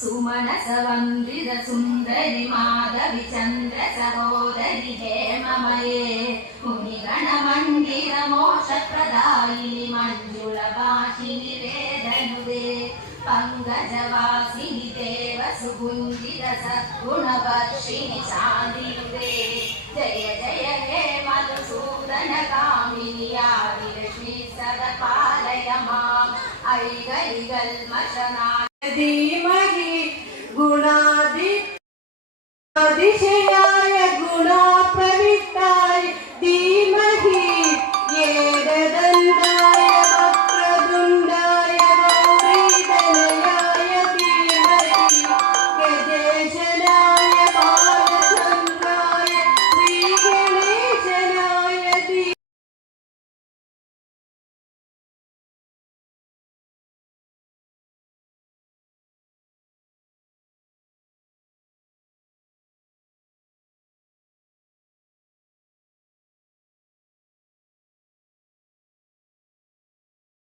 सुमनसवन्दित सुन्दरि माधवि चन्द्र सहोदरि हेममये मुनिगणमण्डित मोक्षप्रदायिनि मञ्जुलभाषिनि वेदनुदे पङ्कजवासिनि देव सुकुञ्जित सद्गुणवर्षिणि शान्तियुदे जय जय हे मधुसूदन कामिनि आदिलक्ष्मी सदपालय माम् ऐगलिगल्मषना धीमहि गुणादिशयाय गुणाप्रविष्टाय धीमहि एकदन्ताय वक्रतुण्डाय गौरीतनयाय धीमहि गजेशनाय बालचन्द्राय श्रीगणेशनाय धीमहि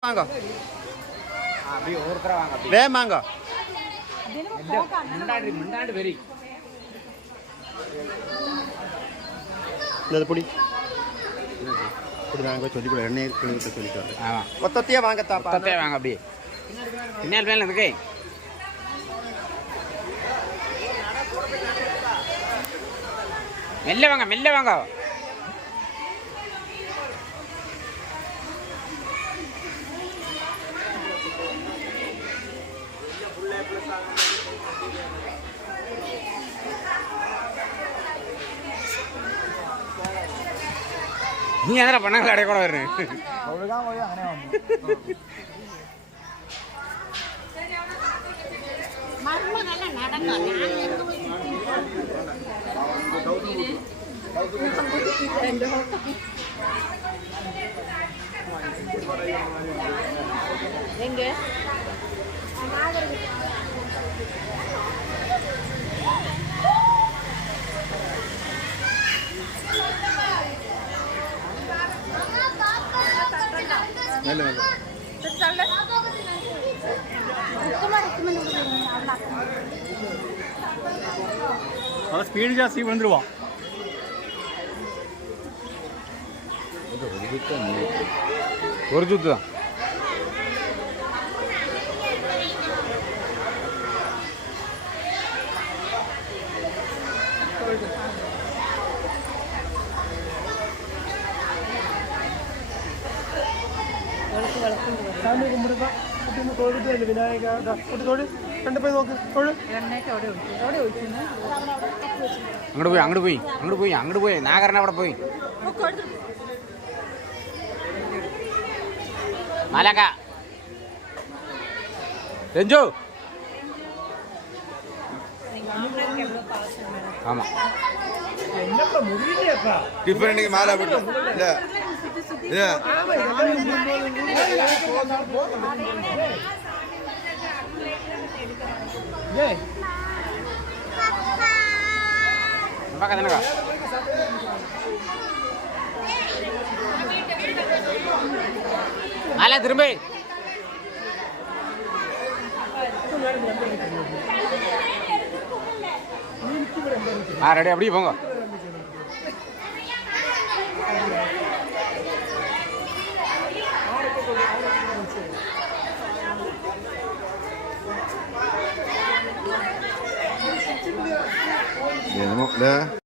வாங்க அப்படியே ஒருத்தர வாங்க வேகம் வாங்க முண்டாண்டு வெரி இந்த பொடி இப்படி வாங்க சொல்லி கூட எண்ணெய் கிளம்பி சொல்லிட்டு வரேன் மொத்தத்தையே வாங்கத்தா மொத்தத்தையே வாங்க அப்படியே பின்னால் மேலே இருக்கு மெல்ல வாங்க மெல்ல வாங்க நீ எதனா பண்ணாங்களா அடைய கூட வருது எங்க நல்ல நல்ல அவன் ஸ்பீடு ஜாஸ்தி வந்துடுவான் ஒரு சுத்து தான் சாமி கும்பிடுப்பா കുട്ടി തൊഴുതില്ല വിനായക കുട്ടി തൊഴു കണ്ടു പോയി നോക്ക് തൊഴു അങ്ങോട്ട് പോയി നാഗരനെ അവിടെ പോയി മാലാക്ക രഞ്ജു ஆமா என்னப்பா முடியலையாப்பா டிஃபரெண்ட் மாலை போட்டு இல்ல இல்ல பக்கத்துலங்க மாலை திரும்பி ரெடி அப்படியே போங்க என்னமோ